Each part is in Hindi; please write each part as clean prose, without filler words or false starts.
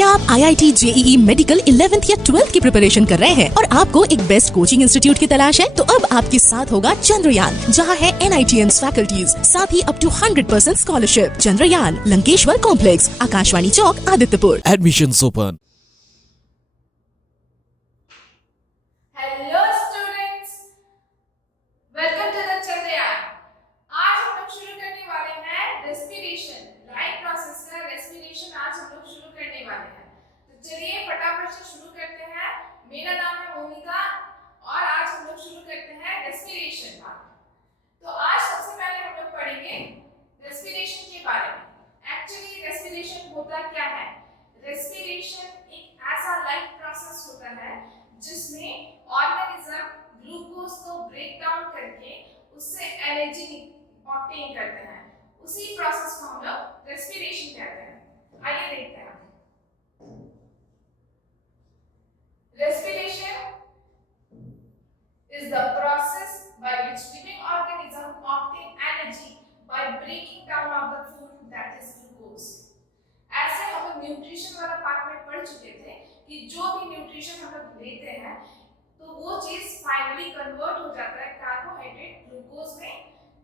क्या आप IIT JEE मेडिकल 11th या 12th की प्रिपरेशन कर रहे हैं और आपको एक बेस्ट कोचिंग इंस्टीट्यूट की तलाश है? तो अब आपके साथ होगा चंद्रयान, जहां है NITS फैकल्टीज, साथ ही up to 100% scholarship. Chandrayaan, Lankeshwar complex, Akashvani Chowk, Adityapur. Admissions open. Hello students, welcome to the Chandrayaan. आज हम लोग शुरू करने वाले हैं रेस्पिरेशन, लाइफ प्रोसेस का रेस्पिरेशन आज हम लोग शुरू करने वाले हैं। तो चलिए फटाफट से शुरू करते हैं। मेरा नाम है मोनिका और आज हम लोग शुरू करते हैं रेस्पिरेशन का। तो आज सबसे पहले हम लोग पढ़ेंगे रेस्पिरेशन के बारे में। एक्चुअली रेस्पिरेशन होता क्या है? रेस्पिरेशन एक ऐसा लाइफ प्रोसेस होता है जिसमें ऑर्गेनिज्म ग्लूकोज को ब्रेक डाउन करके उससे एनर्जी ऑब्टेन करते हैं। उसी प्रोसेस को हम लोग रेस्पिरेशन कहते हैं। आइए देखते हैं। Respiration is the process by which living organism obtain energy by breaking down of the food that is glucose. ऐसे हम लोग न्यूट्रिशन वाला पार्ट में पढ़ चुके थे कि जो भी न्यूट्रिशन हम लोग लेते हैं तो वो चीज फाइनली कन्वर्ट हो जाता है कार्बोहाइड्रेट ग्लूकोज में,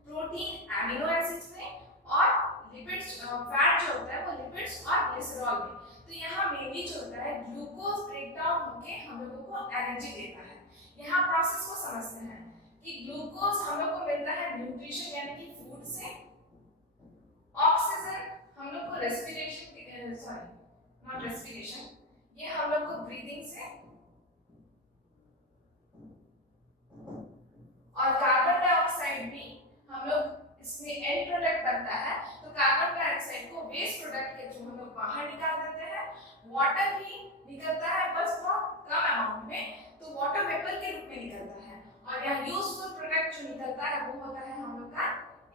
प्रोटीन एमिनो एसिड्स में और लिपिड्स फैट जो होता है वो लिपिड्स और ग्लिसरॉल में। तो यहाँ मेनली जो होता है ग्लूकोज ब्रेक डाउन होके हम लोगों को एनर्जी देता है। यहाँ प्रोसेस को समझते हैं कि ग्लूकोज हम लोग को मिलता है न्यूट्रिशन यानी कि फूड से, ऑक्सीजन हम लोग को रेस्पिरेशन नॉट रेस्पिरेशन, ये हम लोग को ब्रीदिंग से, और कार्बन डाइऑक्साइड भी हम लोग इसमें एंड प्रोडक्ट बनता है। तो कार्बन डाइऑक्साइड को वेस्ट प्रोडक्ट के थ्रू हम लोग बाहर निकाल देते हैं। वाटर भी निकलता है, बस बहुत कम अमाउंट में, तो वाटर वेपर के रूप में निकलता है। और यहाँ यूजफुल प्रोडक्ट जो निकलता है वो होता है हम लोग का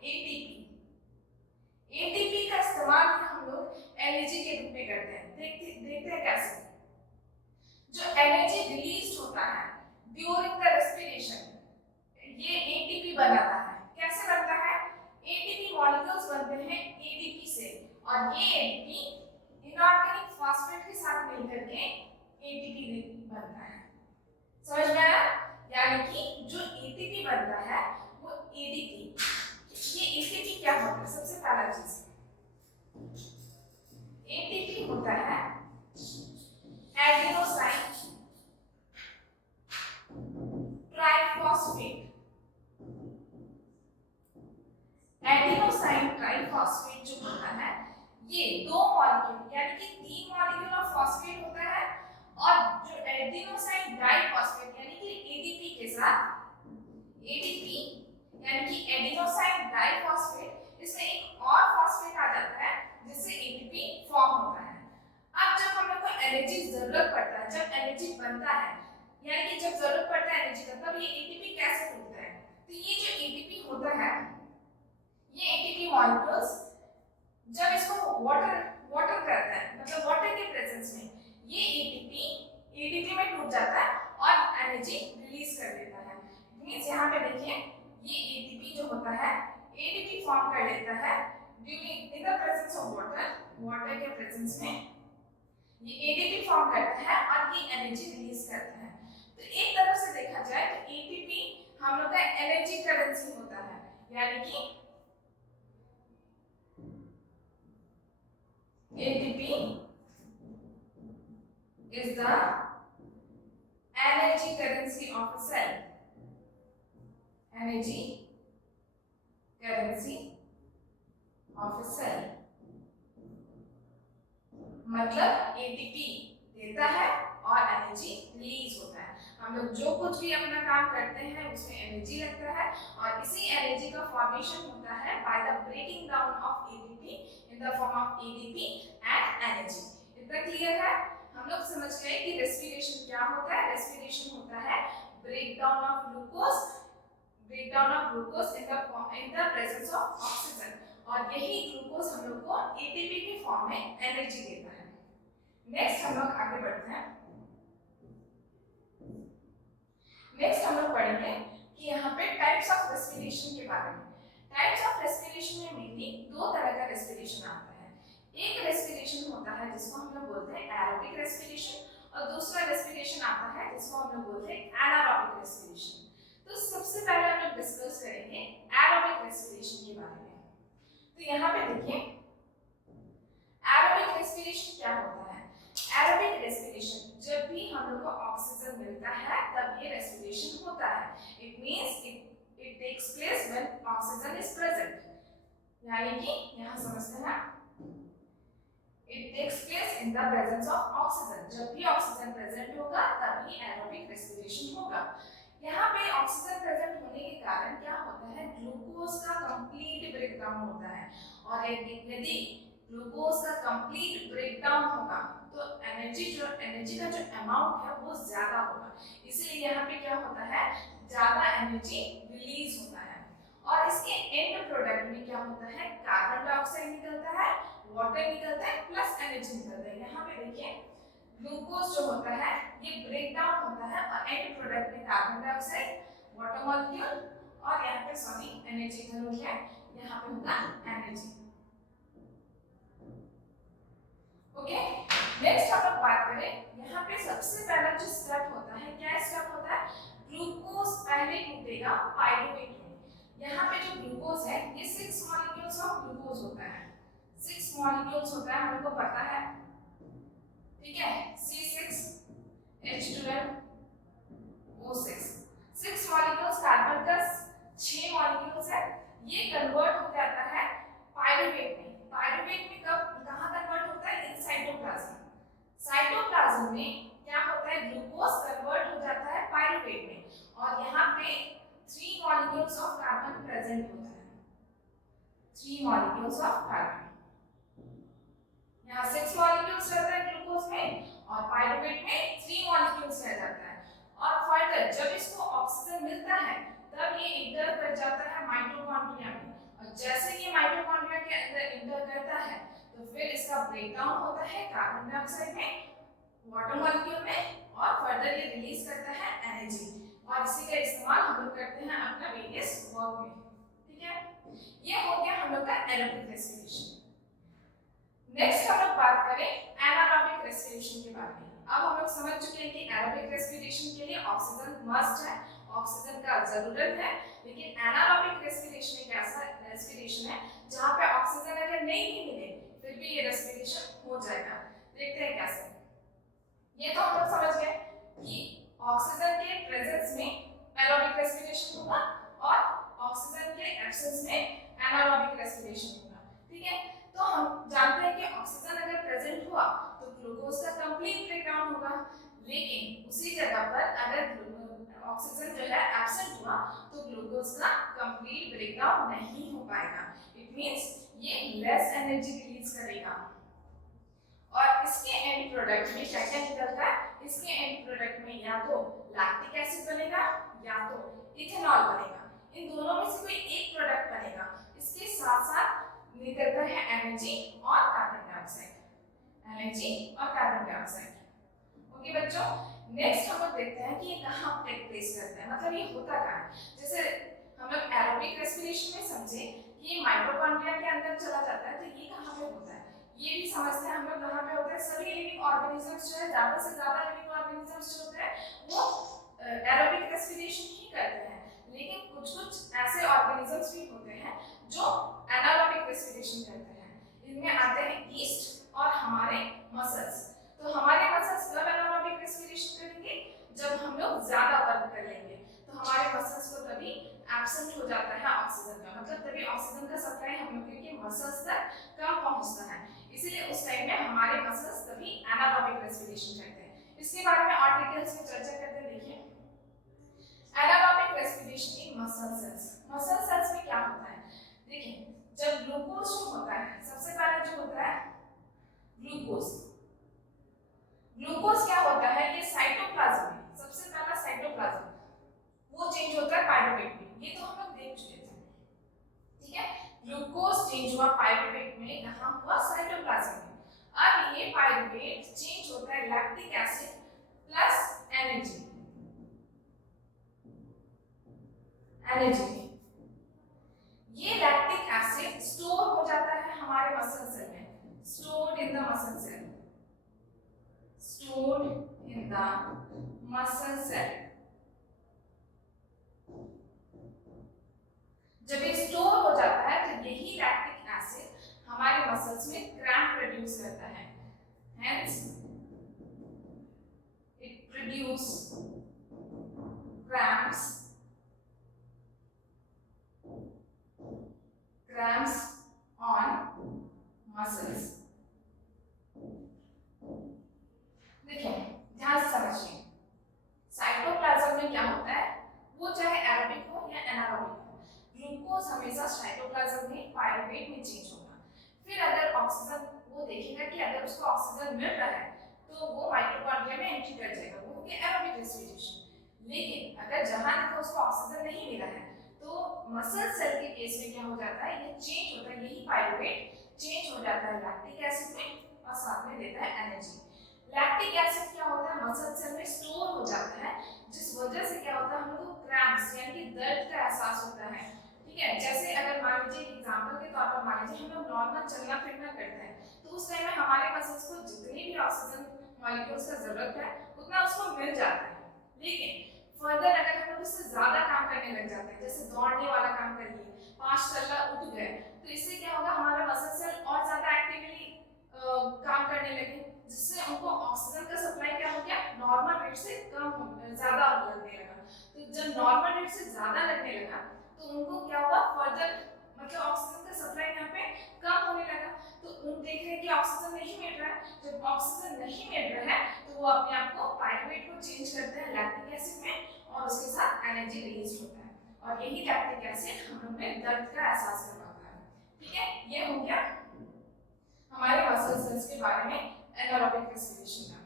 एटीपी। एटीपी का इस्तेमाल हम लोग एनर्जी के रूप में करते हैं। देखते हैं कैसे। जो एनर्जी रिलीज होता है ड्यूरिंग द रेस्पिरेशन, ये एटीपी बनाता है। कैसे बनता है? एटीपी मॉलिक्यूल्स बनते हैं एडीपी से, और ये एडीपी इनऑर्गेनिक फॉस्फेट के साथ मिलकर के एटीपी बनता है। समझ में आया? यानी कि जो एटीपी बनता है वो एडीपी, ये एटीपी क्या होता है? सबसे पहला चीज एटीपी होता है एडेनोसाइन ट्राइफॉस्फेट। एडेनोसाइन ट्राइफॉस्फेट जो होता है ये दो मॉलिक्यूल यानी कि 3 मॉलिक्यूल ऑफ फॉस्फेट होता है, और जो एडेनोसाइन डाइफॉस्फेट यानी कि एडीपी के साथ एडीपी यानी कि एडेनोसाइन डाइफॉस्फेट, इसमें एक और फॉस्फेट आ जाता है जिससे एटीपी फॉर्म होता है। अब जब हम लोग को एनर्जी जरूरत पड़ता है, जब एनर्जी बनता है यानी कि जब जरूरत पड़ता है एनर्जी का, तब ये एटीपी कैसे टूटता है? तो ये जो एटीपी होता है, ये एटीपी मॉलिक्यूल्स जब इसको वाटर करता है, मतलब वाटर के प्रेजेंस में, ये एटीपी में टूट जाता है और एनर्जी रिलीज कर देता है। मींस यहाँ पे देखिए ये एटीपी जो होता है एटीपी फॉर्म कर लेता है during in the presence of water के प्रेजेंस में ये एटीपी फॉर्म करता है और ये एनर्जी रिलीज करता है। तो एक तरफ से देखा जाए तो एटीपी हम लोग का एनर्जी करेंसी होता है, यानी कि ATP is the energy currency of a cell. Energy currency of a cell. मतलब एटीपी देता है और एनर्जी रिलीज होता है। हम लोग जो कुछ भी अपना काम करते हैं उसमें एनर्जी लगता है, और इसी एनर्जी का फॉर्मेशन होता है by the breaking down of ATP in the form of ADP and energy. इतना क्लियर है? हम लोग समझ गए कि रेस्पिरेशन क्या होता है। रेस्पिरेशन होता है breakdown of glucose in the presence of oxygen, और यही ग्लूकोज हम लोग को एटीपी के फॉर्म में एनर्जी देता है। नेक्स्ट हम लोग आगे बढ़ते हैं। नेक्स्ट हम लोग पढ़ेंगे कि यहाँ पे टाइप्स ऑफ रेस्पिरेशन के बारे में। टाइप्स ऑफ रेस्पिरेशन में मेनली दो तरह का रेस्पिरेशन आता है। एक रेस्पिरेशन होता है जिसको हम लोग बोलते हैं रेस्पिरेशन और दूसरा रेस्पिरेशन आता है जिसको हम लोग बोलते हैं एनारोबिक रेस्पिरेशन। तो सबसे पहले हम लोग डिस्कस करेंगे एरोबिक रेस्पिरेशन के बारे में। तो यहाँ पे देखिए एरोबिक रेस्पिरेशन क्या होता है। एरोबिक रेस्पिरेशन जब भी हम लोग को ऑक्सीजन मिलता है तब ये रेस्पिरेशन होता है। It means it takes place when oxygen is present, यानी कि यहाँ समझते हैं it takes place in the presence of oxygen. जब भी ऑक्सीजन प्रेजेंट होगा तभी एरोबिक रेस्पिरेशन होगा। यहाँ पे ऑक्सीजन प्रेजेंट होने के कारण क्या होता है, ग्लूकोज का कंप्लीट ब्रेकडाउन होता है और यदि ग्लूकोज का कंप्लीट ब्रेकडाउन होगा तो एनर्जी का जो अमाउंट है वो ज्यादा होगा। इसलिए यहाँ पे क्या होता है, ज्यादा एनर्जी रिलीज होता है और इसके एंड प्रोडक्ट में क्या होता है, कार्बन डाइऑक्साइड निकलता है, वाटर निकलता है प्लस एनर्जी निकलता है। यहाँ पे देखिए ग्लूकोज जो होता है ये ब्रेक डाउन होता है और एंड प्रोडक्ट में कार्बन डाइऑक्साइड, वाटर मॉलिक्यूल और यहाँ पे एनर्जी का रूप है, यहाँ पे होगा एनर्जी। ओके, नेक्स्ट हम लोग बात करें, यहाँ पे सबसे पहला जो स्टेप होता है, क्या स्टेप होता है, ग्लूकोज पहले टूटेगा पाइरुवेट में। यहाँ पे जो ग्लूकोज है ये 6 मॉलिक्यूल्स ऑफ ग्लूकोज होता है, 6 मॉलिक्यूल्स होता है, हम लोग को पता है, ठीक है, C6H12O6 6 मॉलिक्यूल्स, कार्बन का 6 मॉलिक्यूल्स है, ये कन्वर्ट हो जाता है पाइरुवेट में। पाइरुवेट में कब कहाँ कन्वर्ट होता है, इन साइटोप्लाज्म। साइटोप्लाज्म में क्या होता है, ग्लूकोज कन्वर्ट हो जाता है पाइरुवेट में और यहाँ पे 3 मॉलिक्यूल्स ऑफ कार्बन प्रेजेंट होता है, 3 मॉलिक्यूल्स ऑफ कार्बन। यहाँ 6 मॉलिक्यूल्स रहता है ग्लूकोज में और पाइरुवेट में 3 मॉलिक्यूल्स रह जाता है और फर्दर जब इसको ऑक्सीजन मिलता है तब ये इंटर कर जाता है माइटोकॉन्ड्रिया में और जैसे ये माइटोकॉन्ड्रिया के अंदर इंटर करता है तो फिर इसका ब्रेकडाउन होता है कार्बन डाइऑक्साइड में, वाटर मॉलिक्यूल में और फर्दर ये रिलीज करता है एनर्जी और इसी का इस्तेमाल हम लोग करते हैं अपना वेरियस वर्क में। ठीक है, ये हो गया हम लोग का एरोबिक रेस्पिरेशन। नेक्स्ट हम लोग बात करें एनारोबिक रेस्पिरेशन के बारे में। अब हम लोग समझ चुके हैं कि एरोबिक रेस्पिरेशन के लिए ऑक्सीजन मस्ट है, ऑक्सीजन का जरूरत है, लेकिन एनारोबिक रेस्पिरेशन एक ऐसा रेस्पिरेशन है जहां पे ऑक्सीजन अगर नहीं भी मिले फिर भी ये रेस्पिरेशन हो जाएगा। देखते हैं कैसे। ये तो हम लोग समझ गए कि ऑक्सीजन के प्रेजेंस में एरोबिक रेस्पिरेशन होगा और ऑक्सीजन के एब्सेंस में एनारोबिक रेस्पिरेशन होगा। ठीक है, तो हम जानते हैं कि ऑक्सीजन अगर प्रेजेंट हुआ तो ग्लूकोज का कंप्लीट ब्रेकडाउन होगा, लेकिन उसी जगह पर अगर ऑक्सीजन जो है एब्सेंट हुआ तो ग्लूकोज का कंप्लीट ब्रेकडाउन नहीं हो पाएगा। इट मींस ये लेस एनर्जी रिलीज करेगा और इसके एंड प्रोडक्ट में क्या क्या निकलता है, इसके एंड प्रोडक्ट में या तो लैक्टिक एसिड बनेगा या तो इथेनॉल बनेगा, इन दोनों में से कोई एक प्रोडक्ट बनेगा। इसके साथ साथ निकलता है एनर्जी और कार्बन डाइऑक्साइड, एनर्जी और कार्बन डाइऑक्साइड। ओके बच्चों, नेक्स्ट हम लोग देखते हैं कि ये कहाँ टेक प्लेस करता है, मतलब ये होता कहाँ है। जैसे हम लोग एरोबिक रेस्पिरेशन में समझे कि ये माइटोकॉन्ड्रिया के अंदर चला जाता है, तो ये कहाँ पे होता है ये भी समझते हैं हम लोग कहाँ पे होता है। सभी लिविंग ऑर्गेनिजम्स जो है, ज्यादा से ज्यादा लिविंग ऑर्गेनिजम्स जो होते हैं वो एरोबिक रेस्पिरेशन ही करते हैं, लेकिन कुछ कुछ ऐसे ऑर्गेनिजम्स भी होते हैं जो एनारोबिक रेस्पिरेशन करते हैं। इनमें आते हैं ईस्ट और हमारे मसल्स। तो हमारे मसल्स कब एनारोबिक रेस्पिरेशन करेंगे, जब हम लोग ज्यादा वर्क कर लेंगे, तो हमारे मसल्स को तभी एब्सेंट हो जाता है ऑक्सीजन का, मतलब तभी ऑक्सीजन का सप्लाई हम लोग के मसल्स तक कम पहुंचता है, इसलिए उस टाइम में हमारे मसल्स तभी एनारोबिक रेस्पिरेशन करते हैं। इसके बारे में और डिटेल्स में चर्चा करते हैं। देखिए anaerobic respiration in muscle cells. Muscle cells में क्या होता है, देखिए जब ग्लूकोज जो होता है, सबसे पहले जो होता है ग्लूकोज, ग्लूकोज क्या होता है, ये साइटोप्लाज्म में सबसे पहला साइटोप्लाज्म वो चेंज होता है पाइरुवेट में, ये तो हम लोग देख चुके थे। ठीक है, ग्लूकोज चेंज हुआ पाइरुवेट में, कहां हुआ, साइटोप्लाज्म में। अब ये पाइरुवेट चेंज होता है लैक्टिक एसिड प्लस एनर्जी, ये लैक्टिक एसिड स्टोर हो जाता है हमारे मसल सेल में, stored in the muscle cell, the muscle cell. जब ये स्टोर हो जाता है तो यही लैक्टिक एसिड हमारे मसल्स में क्रैम्प प्रोड्यूस करता है, hence it produce cramps on muscles. देखिए ध्यान से समझिए, साइटोप्लाज्म में क्या होता है, वो चाहे एरोबिक हो या एनारोबिक हो, ग्लूकोज हमेशा साइटोप्लाज्म में पायरुवेट में चेंज होगा। फिर अगर ऑक्सीजन, वो देखेगा कि अगर उसको ऑक्सीजन मिल रहा है तो वो माइटोकॉन्ड्रिया में एंट्री कर जाएगा, वो हो गया एरोबिक रेस्पिरेशन। लेकिन अगर जहां देखो उसको ऑक्सीजन नहीं मिला है तो मसल सेल के केस में क्या हो जाता है, ये चेंज होता है, यही पायरुवेट चेंज हो जाता है लैक्टिक एसिड में और साथ में देता है एनर्जी। लैक्टिक एसिड क्या होता है, मसल सेल में स्टोर हो जाता है, जिस वजह से क्या होता है, हम लोग को क्रैम्प्स यानी कि दर्द का एहसास होता है। ठीक है, जैसे अगर मान लीजिए एग्जांपल के तौर पर मान लीजिए हम लोग नॉर्मल चलना फिरना करते हैं तो उस टाइम में हमारे मसल्स को जितनी भी ऑक्सीजन मॉलिक्यूल्स का जरूरत है उतना उसको मिल जाता है। लेकिन फर्दर अगर हम लोग उससे ज्यादा काम करने लग जाते हैं, जैसे दौड़ने वाला काम कर लिए, 5 तल्ला उठ गए, तो इससे क्या होगा, हमारा मसल सेल और ज्यादा एक्टिवली काम करने लगे, जिससे उनको ऑक्सीजन का सप्लाई क्या हो गया, नॉर्मल रेट से ज्यादा लगने लगा। तो जब नॉर्मल रेट से ज्यादा लगने लगा तो उनको क्या हुआ, फर्दर मतलब ऑक्सीजन का सप्लाई यहाँ पे कम होने लगा। तो उन देख रहे हैं कि ऑक्सीजन नहीं मिल रहा है, जब ऑक्सीजन नहीं मिल रहा है तो वो अपने आप को पायरुवेट को चेंज करते हैं लैक्टिक एसिड में और उसके साथ एनर्जी रिलीज होता है और यही लैक्टिक एसिड हम लोग में दर्द का एहसास करवाता है। ठीक है, ये हो गया हमारे मसल सेल्स के बारे में एनारोबिक रेस्पिरेशन का।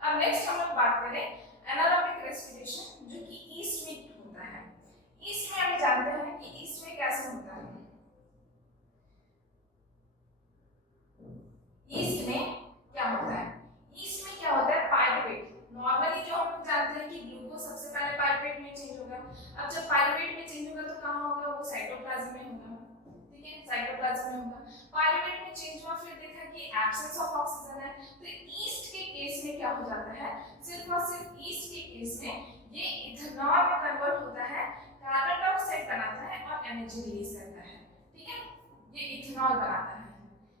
अब नेक्स्ट हम लोग बात करें एनारोबिक रेस्पिरेशन जो कि ईस्ट में होता है। ईस्ट में हम जानते हैं कि ईस्ट में कैसे होता है। ईस्ट में क्या होता है, ईस्ट में क्या होता है, पायरुवेट। नॉर्मली जो हम लोग जानते हैं कि ग्लूकोज सबसे पहले पायरुवेट में चेंज होगा। अब जब पायरुवेट में चेंज होगा तो कहां होगा, वो साइटोप्लाज्म में होगा। ठीक है, साइटोप्लाज्म में होगा, पायरुवेट में चेंज हुआ, फिर देखा कि एब्सेंस ऑफ ऑक्सीजन है, तो ईस्ट के केस में क्या हो जाता है, सिर्फ और सिर्फ ईस्ट के केस में ये इथेनॉल में कन्वर्ट होता है, कार्बन डाइऑक्साइड बनाता है और एनर्जी रिलीज करता है। ठीक है, ये इथेनॉल बनाता है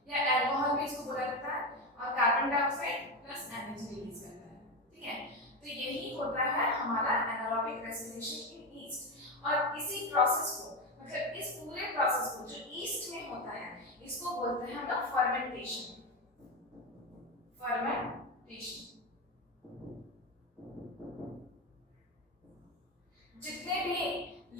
या अल्कोहल भी इसको बोला जाता है और carbon dioxide plus energy release करता है। ठीक है, तो यही होता है हमारा एनारोबिक रेस्पिरेशन इन ईस्ट। और इसी प्रोसेस को, मतलब इस पूरे प्रोसेस को जो ईस्ट में होता है इसको बोलते हैं हम लोग फर्मेंटेशन। फर्मेंटेशन, जितने भी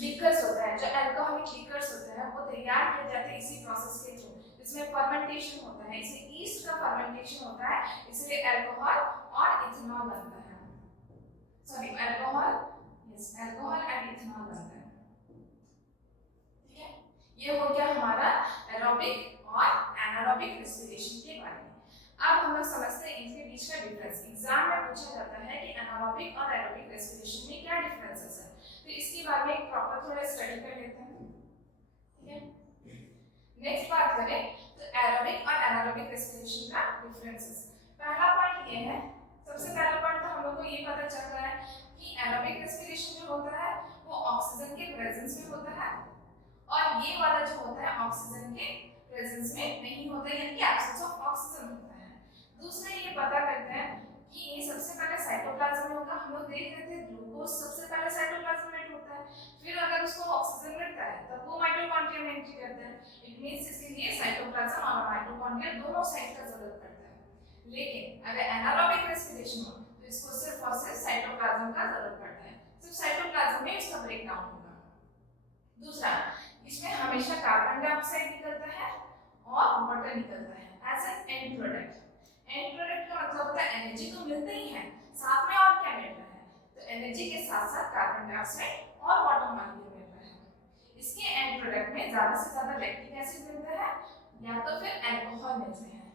लिकर्स होते हैं, जो अल्कोहलिक लिकर्स होते हैं, वो तैयार किए जाते हैं इसी प्रोसेस के थ्रू। इसमें फर्मेंटेशन होता है, इसे ईस्ट का फर्मेंटेशन होता है, इसलिए अल्कोहल और इथेनॉल बनता है। Sorry, alcohol, yes, alcohol and ethanol बनता है। ठीक है, ये हो गया हमारा एरोबिक और एनारोबिक रेस्पिरेशन के बारे में। अब हम लोग समझते हैं इनके बीच का डिफरेंस। एग्जाम में पूछा जाता है कि एनारोबिक और एरोबिक रेस्पिरेशन में क्या डिफरेंसेस है, तो इसके बारे में एक प्रॉपर थोड़ा स्टडी कर लेते हैं। ठीक है, नेक्स्ट बात करें तो एरोबिक और एनारोबिक रेस्पिरेशन का डिफरेंसेस। पहला पॉइंट ये है, सबसे पहला पॉइंट तो हम लोग को ये पता चल रहा है कि एरोबिक रेस्पिरेशन जो होता है वो ऑक्सीजन के प्रेजेंस में होता है और ये वाला जो होता है ऑक्सीजन के प्रेजेंस में नहीं होता, यानी कि एब्सेंस ऑफ ऑक्सीजन होता है। दूसरा ये पता करते हैं कि ये सबसे पहले साइटोप्लाज्म में होगा। हम लोग देख रहे थे ग्लूकोज सबसे पहले साइटोप्लाज्म में होता है, फिर अगर उसको ऑक्सीजन मिलता है तब वो माइटोकॉन्ड्रिया में एंट्री करता है। इट मींस इसके लिए साइटोप्लाज्म और माइटोकॉन्ड्रिया दोनों साइड का जरूरत पड़ता है। लेकिन अगर एनारोबिक रेस्पिरेशन हो तो इसको सिर्फ और सिर्फ साइटोप्लाज्म का जरूरत पड़ता है, सिर्फ साइटोप्लाज्म में इसका ब्रेकडाउन होगा। दूसरा, इसमें हमेशा कार्बन डाइऑक्साइड निकलता है और वाटर निकलता है as an end product. End product का मतलब होता है एनर्जी तो मिलता ही है, साथ में और क्या मिल रहा है, तो एनर्जी के साथ साथ कार्बन डाइऑक्साइड और वाटर मॉलिक्यूल मिल रहा है। इसके एंड प्रोडक्ट में ज्यादा से ज्यादा लैक्टिक एसिड मिलता है या तो फिर अल्कोहल मिलते हैं।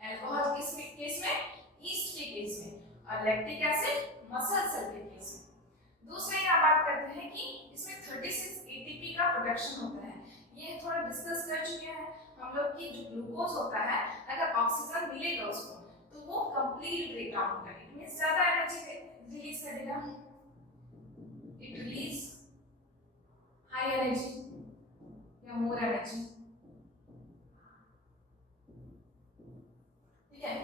अल्कोहल किस केस में, ईस्ट के केस में, और लैक्टिक एसिड मसल सेल के केस में। दूसरे यहाँ बात करते हैं कि इसमें 36 एटीपी का प्रोडक्शन होता है। ये थोड़ा डिस्कस कर चुके हैं हम लोग कि जो ग्लूकोज होता है अगर ऑक्सीजन मिलेगा उसको तो वो कंप्लीट ब्रेकडाउन होगा, इट मींस ज्यादा एनर्जी रिलीज करेगा, इट रिलीज हाई एनर्जी या मोर एनर्जी, ठीक है।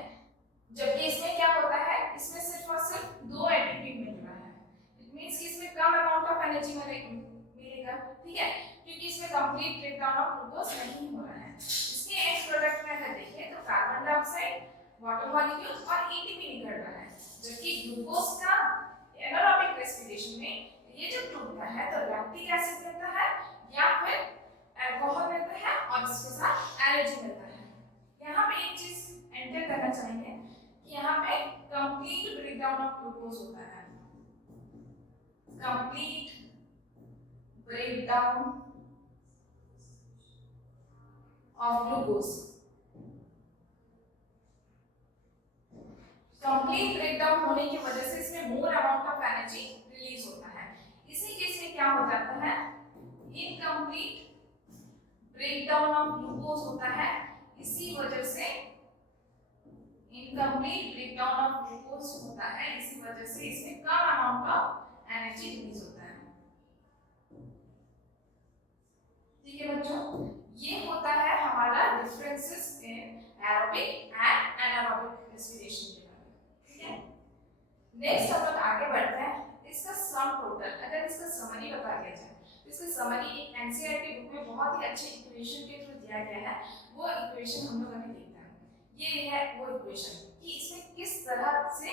जबकि इसमें क्या होता है, इसमें सिर्फ और सिर्फ 2 एटीपी मिल रहा है, इट मींस कि इसमें कम अमाउंट ऑफ एनर्जी मिलेगा, ठीक है, क्योंकि इसमें कंप्लीट ब्रेकडाउन ऑफ ग्लूकोज नहीं हो रहा है। इसके एंड प्रोडक्ट में अगर देखें तो कार्बन डाइऑक्साइड, वाटर मॉलिक्यूल और एटीपी निकल रहा है, जबकि ग्लूकोज का एनारोबिक रेस्पिरेशन में ये जब टूटता है तो लैक्टिक एसिड मिलता है या फिर अल्कोहल मिलता है और इसके साथ एनर्जी मिलता है। यहाँ पे एक चीज एंटर करना चाहेंगे कि यहाँ पे कंप्लीट ब्रेकडाउन ऑफ ग्लूकोज होता है, complete breakdown of glucose, complete breakdown होने की वजह से इसमें more amount of energy release होता है। इसी केस में क्या हो जाता है, इनकम्प्लीट ब्रेकडाउन ऑफ ग्लूकोज होता है, इसी वजह से इनकम्प्लीट ब्रेकडाउन ऑफ ग्लूकोज होता है, इसी वजह से इसमें कम अमाउंट ऑफ एनर्जी रिलीज होता है, ठीक है बच्चों। ये होता है हमारा differences in aerobic and anaerobic respiration के बारे में, ठीक है। नेक्स्ट हम लोग आगे बढ़ते हैं, इसका सम टोटल अगर इसका समरी बता दिया जाए तो इसका समरी एक एनसीईआरटी बुक में बहुत ही अच्छे इक्वेशन के थ्रू दिया गया है, वो इक्वेशन हम लोग अभी देखते हैं। ये है वो इक्वेशन कि इसमें किस तरह से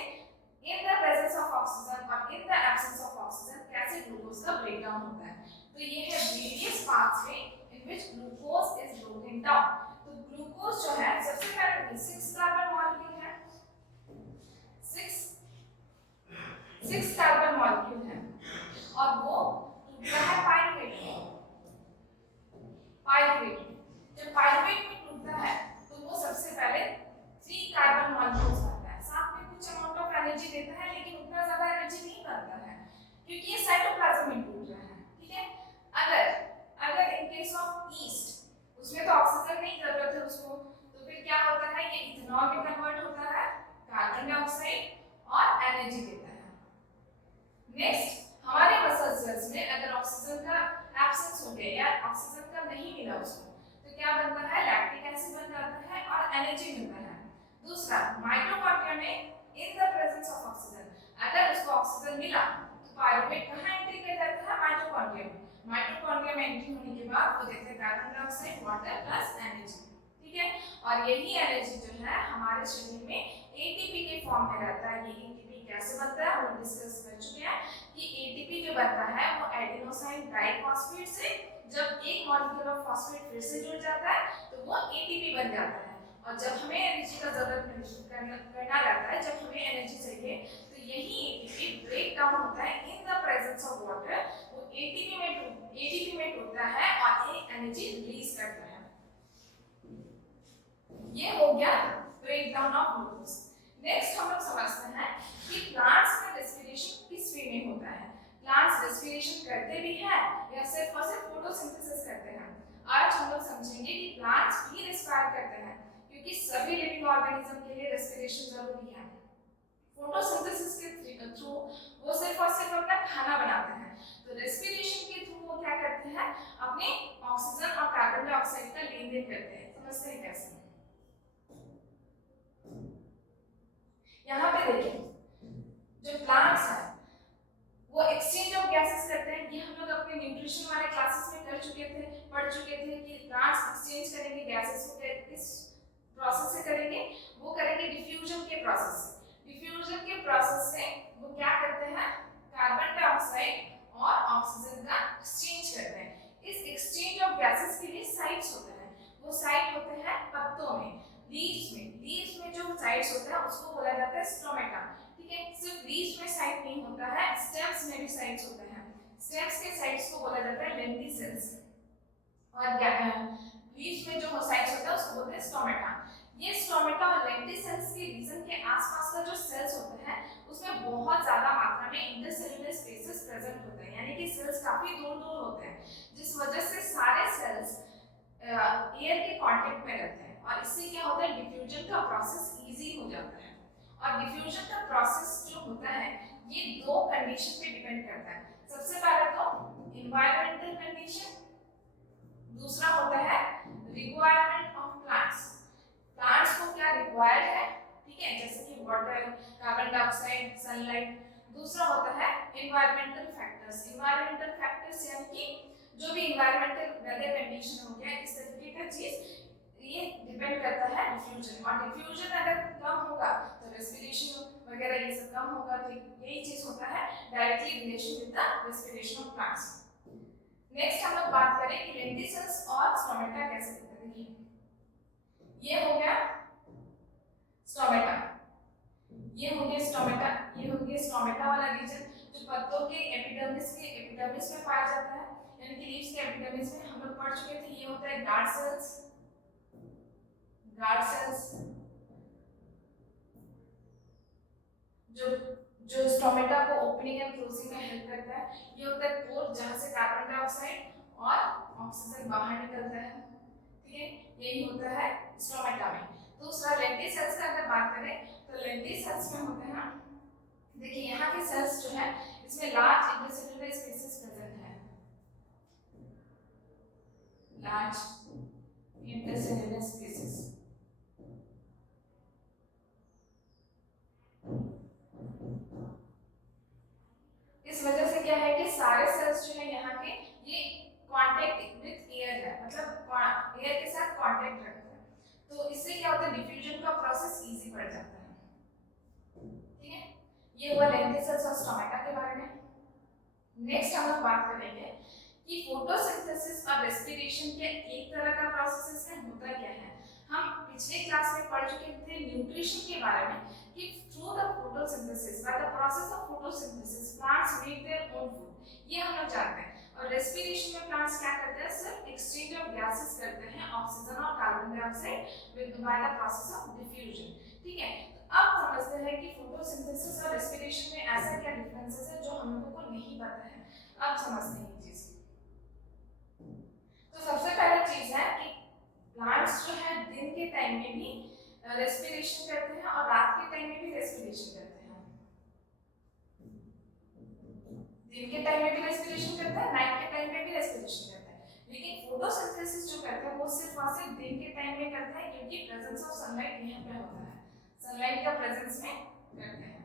in the presence of oxygen और in the absence of oxygen कैसे ग्लूकोज का ब्रेकडाउन होता है। तो ये है various pathway in which glucose is broken down. तो ग्लूकोज जो है सबसे पहले 6 कार्बन मॉलिक्यूल है, 6 कार्बन मॉलिक्यूल है और वो टूटता है पाइरुवेट में। जब पाइरुवेट में टूटता है तो वो सबसे पहले 3 कार्बन मॉलिक्यूल्स बनता है, साथ में कुछ अमाउंट ऑफ एनर्जी देता है लेकिन उतना ज्यादा एनर्जी नहीं बनता है क्योंकि ये साइटोप्लाज्म में टूट रहा है, ठीक है। अगर इन केस ऑफ ईस्ट उसमें तो ऑक्सीजन नहीं जरूरत है उसको, तो फिर क्या होता है, ये इथेनॉल में कन्वर्ट होता है, कार्बन डाइऑक्साइड और एनर्जी देता है। नेक्स्ट हमारे मसल सेल्स में अगर ऑक्सीजन का एब्सेंस हो गया या ऑक्सीजन का नहीं मिला उसको तो क्या बनता है, लैक्टिक एसिड बन जाता है और एनर्जी मिलता है। दूसरा माइटोकॉन्ड्रिया में इन द प्रेजेंस ऑफ ऑक्सीजन अगर उसको ऑक्सीजन मिला तो पाइरुवेट कहाँ एंट्री कर जाता है, माइटोकॉन्ड्रिया में। माइटोकॉन्ड्रिया में एंट्री होने के बाद वो देते हैं carbon dioxide, water plus energy, ठीक है। और यही एनर्जी जो है हमारे शरीर में एटीपी के फॉर्म में रहता है। ये एटीपी कैसे बनता है हम लोग डिस्कस कर चुके हैं कि एटीपी जो बनता है वो एडिनोसाइन ट्राइफॉस्फेट से, जब एक मॉलिक्यूल ऑफ फॉस्फेट फिर से जुड़ जाता है तो वो एटीपी बन जाता है। और जब हमें एनर्जी का जरूरत करना रहता है, जब हमें एनर्जी चाहिए तो यही एटीपी ब्रेक डाउन होता है इन द प्रेजेंस ऑफ वाटर, वो एटीपी में टूटता है और एक एनर्जी रिलीज करता है। ये हो गया break down of glucose. Next हम लोग समझते हैं कि प्लांट्स में रेस्पिरेशन किस वे में होता है। प्लांट्स रेस्पिरेशन करते भी हैं या सिर्फ और सिर्फ फोटोसिंथेसिस करते हैं। आज हम लोग समझेंगे कि प्लांट्स भी रेस्पायर करते हैं क्योंकि सभी लिविंग ऑर्गेनिज्म के लिए रेस्पिरेशन जरूरी है। फोटोसिंथेसिस के थ्रू वो सिर्फ और सिर्फ अपना खाना बनाते हैं, तो रेस्पिरेशन के थ्रू वो क्या करते हैं, अपने ऑक्सीजन और कार्बन डाइऑक्साइड का लेन देन करते हैं। समझते हैं कैसे? यहाँ पे देखिए जो प्लांट्स हैं वो एक्सचेंज ऑफ गैसेस करते हैं। ये हम लोग अपने न्यूट्रिशन वाले क्लासेस में पढ़ चुके थे कि प्लांट्स एक्सचेंज करेंगे गैसेस को, किस प्रोसेस से करेंगे, वो करेंगे डिफ्यूजन के प्रोसेस से। डिफ्यूजन के प्रोसेस से वो क्या करते हैं, कार्बन डाइऑक्साइड और ऑक्सीजन का एक्सचेंज करते हैं। इस एक्सचेंज ऑफ गैसेस के लिए साइट्स होते हैं, वो साइट होते हैं पत्तों में, लीव्स में जो साइट्स होता है उसको बोला जाता है स्टोमेटा, ठीक है। सिर्फ लीव्स में साइट नहीं होता है, स्टेम्स में भी साइट्स होते हैं। स्टेम्स के साइट्स को बोला जाता है लेंटिसेल्स और लीव्स में जो साइट्स होता है उसको बोलते हैं स्टोमेटा। ये स्टोमेटा और लेंटिसेल्स के रीजन के आसपास का जो सेल्स होते हैं उसमें बहुत ज्यादा मात्रा में इंटरसेल्युलर स्पेसेस प्रेजेंट होते हैं, यानी कि सेल्स काफी दूर होते हैं, जिस वजह से सारे सेल्स एयर के कांटेक्ट में रहते हैं और इससे क्या होता है, डिफ्यूजन का प्रोसेस इजी हो जाता है। और डिफ्यूजन का प्रोसेस जो होता है ये दो कंडीशन पे डिपेंड करता है। सबसे पहले तो एनवायरमेंटल कंडीशन, दूसरा होता है रिक्वायरमेंट ऑफ प्लांट्स। प्लांट्स को क्या रिक्वायर है, ठीक है, जैसे कि वाटर, कार्बन डाइऑक्साइड, सनलाइट। दूसरा होता है एनवायरमेंटल फैक्टर्स। एनवायरमेंटल फैक्टर्स यानी कि जो भी एनवायरमेंटल वेदर कंडीशन हो गया, इस तरीके का चीज ये डिपेंड करता है डिफ्यूजन। और डिफ्यूजन अगर कम होगा तो रेस्पिरेशन वगैरह ये सब कम होगा। तो यही चीज होता है directly relation with the respiration of plants. Next हम लोग बात करें कि लेंटिसेल्स और स्टोमेटा कैसे होते हैं। देखिए ये हो गया स्टोमेटा, ये हो गया स्टोमेटा, ये हो गया स्टोमेटा वाला रीजन जो पत्तों के एपिडर्मिस में पाया जाता है, यानी कि लीव्स के एपिडर्मिस में। हम लोग पढ़ चुके थे ये होता है गार्ड सेल्स। गार्ड सेल्स जो स्टोमेटा को ओपनिंग एंड क्लोजिंग में हेल्प करता है। ये होता है पोर जहां से कार्बन डाइऑक्साइड और ऑक्सीजन बाहर निकलता है, ठीक है, यही होता है स्टोमेटा में। दूसरा लेंटिसेल्स का अगर बात करें तो लेंटिसेल्स में होते हैं, देखिए यहाँ के सेल्स जो है इसमें लार्ज इंटरसेल्युलर स्पेसेस प्रेजेंट है, लार्ज इंटरसेल्युलर स्पेसेस। इस वजह से क्या है कि सारे सेल्स जो है यहाँ के ये कांटेक्ट विद एयर है, मतलब एयर के साथ कांटेक्ट रखते हैं। तो इससे क्या होता है डिफ्यूजन का प्रोसेस इजी पड़ जाता है, ठीक है। ये हुआ लेंटिसेल्स और स्टोमेटा के बारे में। नेक्स्ट हम लोग बात करेंगे कि फोटोसिंथेसिस और रेस्पिरेशन के एक तरह का प्रोसेस में होता क्या है। हम पिछले क्लास में पढ़ चुके थे न्यूट्रिशन के बारे में कि through the photosynthesis, by the process of photosynthesis plants make their own food, ये हम लोग जानते हैं। और रेस्पिरेशन में प्लांट्स क्या करते हैं, सिर्फ एक्सचेंज ऑफ गैसेस करते हैं, ऑक्सीजन और carbon dioxide with by the process of diffusion, ठीक है। तो अब समझते हैं कि फोटोसिंथेसिस और रेस्पिरेशन में ऐसा क्या डिफरेंसेस है जो हम लोगों को नहीं पता है। अब समझते हैं ये चीज। तो सबसे पहला चीज है कि प्लांट्स जो है दिन के टाइम में भी रेस्पिरेशन करते हैं और रात के टाइम में भी रेस्पिरेशन करते हैं। दिन के टाइम में भी रेस्पिरेशन करते हैं, नाइट के टाइम में भी रेस्पिरेशन करते हैं। लेकिन फोटोसिंथेसिस जो करते हैं वो सिर्फ और सिर्फ दिन के टाइम में करते हैं, क्योंकि प्रेजेंस ऑफ सनलाइट यहाँ पे होता है, सनलाइट का प्रेजेंस में करते हैं,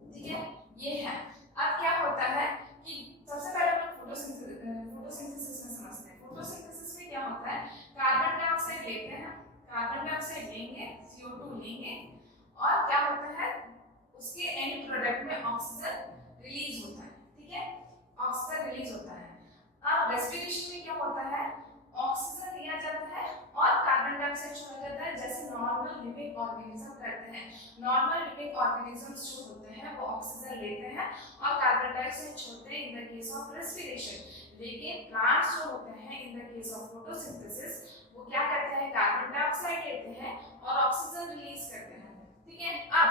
ठीक है, ये है। अब क्या होता है कि सबसे पहले हम फोटोसिंथेसिस में समझते हैं। फोटोसिंथेसिस में क्या होता है, कार्बन डाइऑक्साइड लेते हैं, कार्बन डाइऑक्साइड लेंगे, CO2 लेंगे, और क्या होता है उसके एंड प्रोडक्ट में ऑक्सीजन रिलीज होता है, ठीक है, ऑक्सीजन रिलीज होता है। अब रेस्पिरेशन में क्या होता है, ऑक्सीजन लिया जाता है और कार्बन डाइऑक्साइड छोड़ा जाता है, जैसे नॉर्मल लिविंग ऑर्गेनिज्म करते हैं। नॉर्मल लिविंग ऑर्गेनिजम्स जो होते हैं वो ऑक्सीजन लेते हैं और कार्बन डाइऑक्साइड छोड़ते हैं in the case of respiration. लेकिन प्लांट्स जो होते हैं in the case of photosynthesis वो क्या करते हैं, कार्बन डाइऑक्साइड लेते हैं और ऑक्सीजन रिलीज करते हैं, ठीक है। अब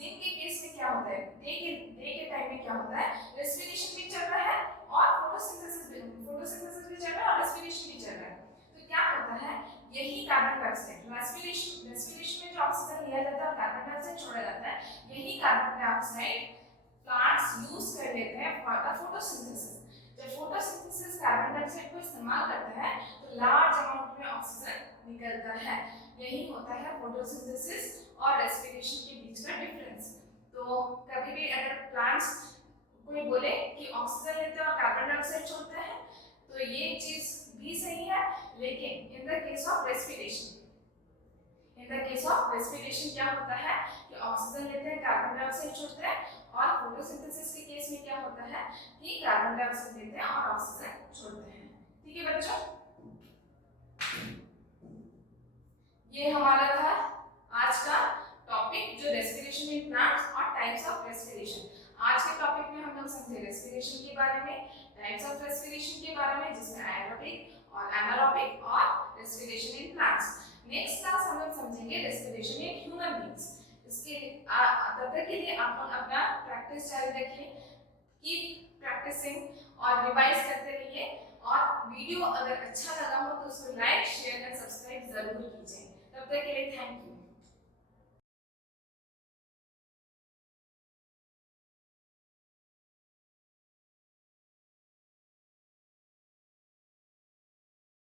दिन के केस में क्या होता है, डे के टाइम में क्या होता है, रेस्पिरेशन भी चल रहा है और फोटोसिंथेसिस भी चल रहा है और रेस्पिरेशन भी चल रहा है। तो क्या होता है, यही कार्बन डाइऑक्साइड रेस्पिरेशन में जो ऑक्सीजन लिया जाता है और कार्बन डाइऑक्साइड छोड़ा जाता है, यही कार्बन डाइऑक्साइड प्लांट्स यूज कर लेते हैं फॉर द फोटोसिंथेसिस। जब फोटोसिंथेसिस कार्बन डाइऑक्साइड को इस्तेमाल करता है तो लार्ज अमाउंट में ऑक्सीजन निकलता है। यही होता है फोटोसिंथेसिस और रेस्पिरेशन के बीच का डिफरेंस। तो कभी भी अगर प्लांट्स कोई बोले कि ऑक्सीजन लेते हैं और कार्बन डाइऑक्साइड छोड़ते हैं तो ये चीज भी सही है, लेकिन in the case of respiration क्या होता है कि ऑक्सीजन लेते हैं, कार्बन डाइऑक्साइड छोड़ते हैं, और फोटोसिंथेसिस के केस में क्या होता है कि कार्बन डाइऑक्साइड लेते हैं और ऑक्सीजन छोड़ते हैं, ठीक है बच्चों। ये हमारा था आज का टॉपिक, जो रेस्पिरेशन इन प्लांट्स और टाइप्स ऑफ रेस्पिरेशन। आज के टॉपिक में हम लोग समझे रेस्पिरेशन के बारे में, टाइप्स ऑफ रेस्पिरेशन के बारे में, जिसमें एरोबिक और एनारोबिक और respiration in plants. Next class हम लोग समझेंगे रेस्पिरेशन इन ह्यूमन बीइंग्स। इसके तब तक के लिए आप लोग अपना प्रैक्टिस जारी रखिए, कीप प्रैक्टिसिंग और रिवाइज करते रहिए। और वीडियो अगर अच्छा लगा हो तो उसको लाइक, शेयर एंड सब्सक्राइब जरूर कीजिए। तब तक के लिए थैंक यू।